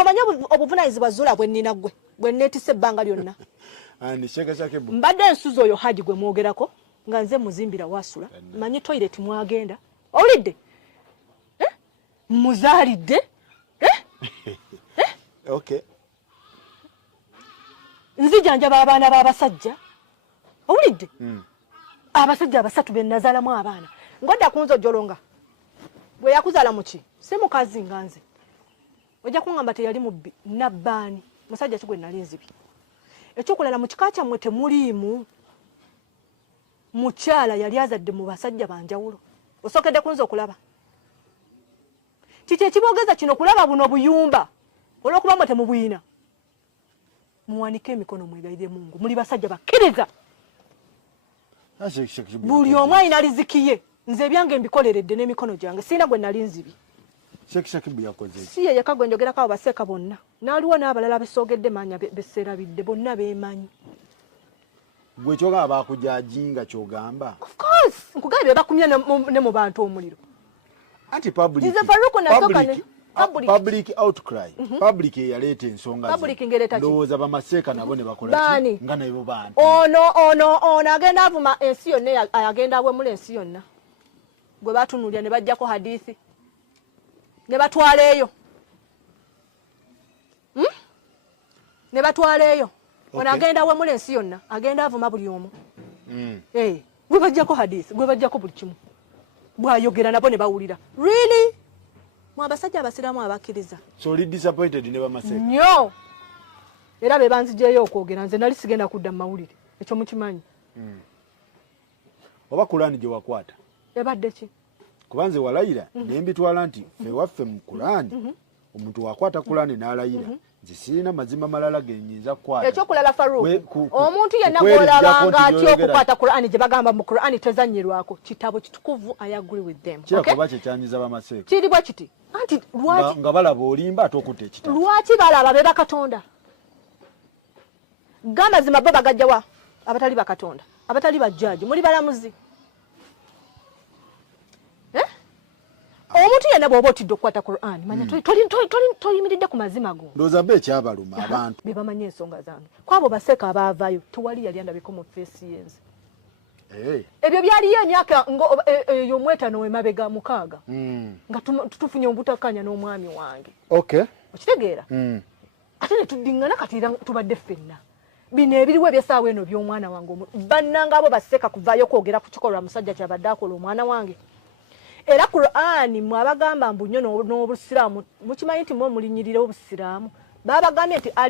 Gomanya obuvunanyizibwa zula bwe nnina gwe bwe neetisse ebbanga lyonna. Ani sheke bo. Mbadde ensuzo oyo Haji gwe mwogerako nga nze muzimbira wasula manyi toilet mwagenda owulidde muzaalidde Okay. Nzijanjaba abaana b'abasajja owulidde abasajja abasatu be nazaalamu abaana ngodda kunzo jolonga bwe yakuzaala muki si mukazi nga nze ojja kuŋŋamba teyali mubbi nabbaani musajja kigwe nali nzibi ekyokulala mu kika kyammwe temuliimu mukyala yali azadde mu basajja banjawulo osookedde kunza okulaba kiki ekiboogeza kino kulaba buno buyumba olw'okuba mwe temubuyina muwanike emikono mwegayire Mungu muli basajja bakkiriza buli omu alina lizikiye nze ebyange mbikoleredde n'emikono gyange sirina gwe nali nzibi si ye yekka gwe njogerako abo baseeka bonna n'aliwo n'abalala besoogedde maanya beseerabidde bonna beemanyi gwe kyogamba bakujajinga kyogamba of course nkugambye bebakumya ne mu bantu omuliro anti public outcry public yaleeta ensonga ndowooza bamaseeka nabo ne bakola nga nabo bantu ono agenda avuma ensi yonna agenda awemula ensi yonna gwe batunulya ne bajjako hadithi ne batwala eyo ne batwala eyo ono agenda awemula ensi yonna agenda avuma buli omu gwe bajjako hadithi gwe bajjako buli kimu bwayogera nabo ne bawulira really mwabasajja abasiraamu abakkiriza so oli disappointed ne bamaseeka nnyo era be banzijeeyo okwogera nze nali sigenda kudda mu mawulire ekyo mukimanyi oba Kurani gye wakwata ebadde ki kubanze walayira ne mbitwala nti ffe waffe mu Kurani omuntu wakwata Kurani n'alayira nze sirina mazima malala genyinza kukwata ekyokulala Faruku omuntu yenna gw'olabanga atya okukwata Kurani gye bagamba mu Kurani tezanyirwako kitabo kitukuvu I agree with them kirakuba kyekyanyiza bamaseeka kiri bwe kiti anti lwaki nga balaba olimba ate okutta ekitabo lwaki balaba be bakatonda gamazima bo bagajjawa abatali bakatonda abatali bajjaji muli balamuzi omuntu yenna bw'oba otidde okukwata Qur'an manya toyimiridde ku mazima go ndowooza be ekyabaluma abantu be bamanyi ensonga zange kwabo baseeka abaavaayo tewali yali andabeko mu feesi yenze ebyo byaliyo emyaka eyo mwetano emabega mukaaga nga tufunye obutakkaanya n'omwami wange okitegeera ate ne tuddingana kati tubadde ffenna bino ebiriwo ebyesaawa eno by'omwana wange bannanga abo baseeka kuvaayo kwogera ku kikolwa musajja kyabadde akola omwana wange era Qur'ani mwabagamba mbu nnyo n'obusiraamu mukimanyi nti mwe mulinyirira obusiraamu babagambye nti ali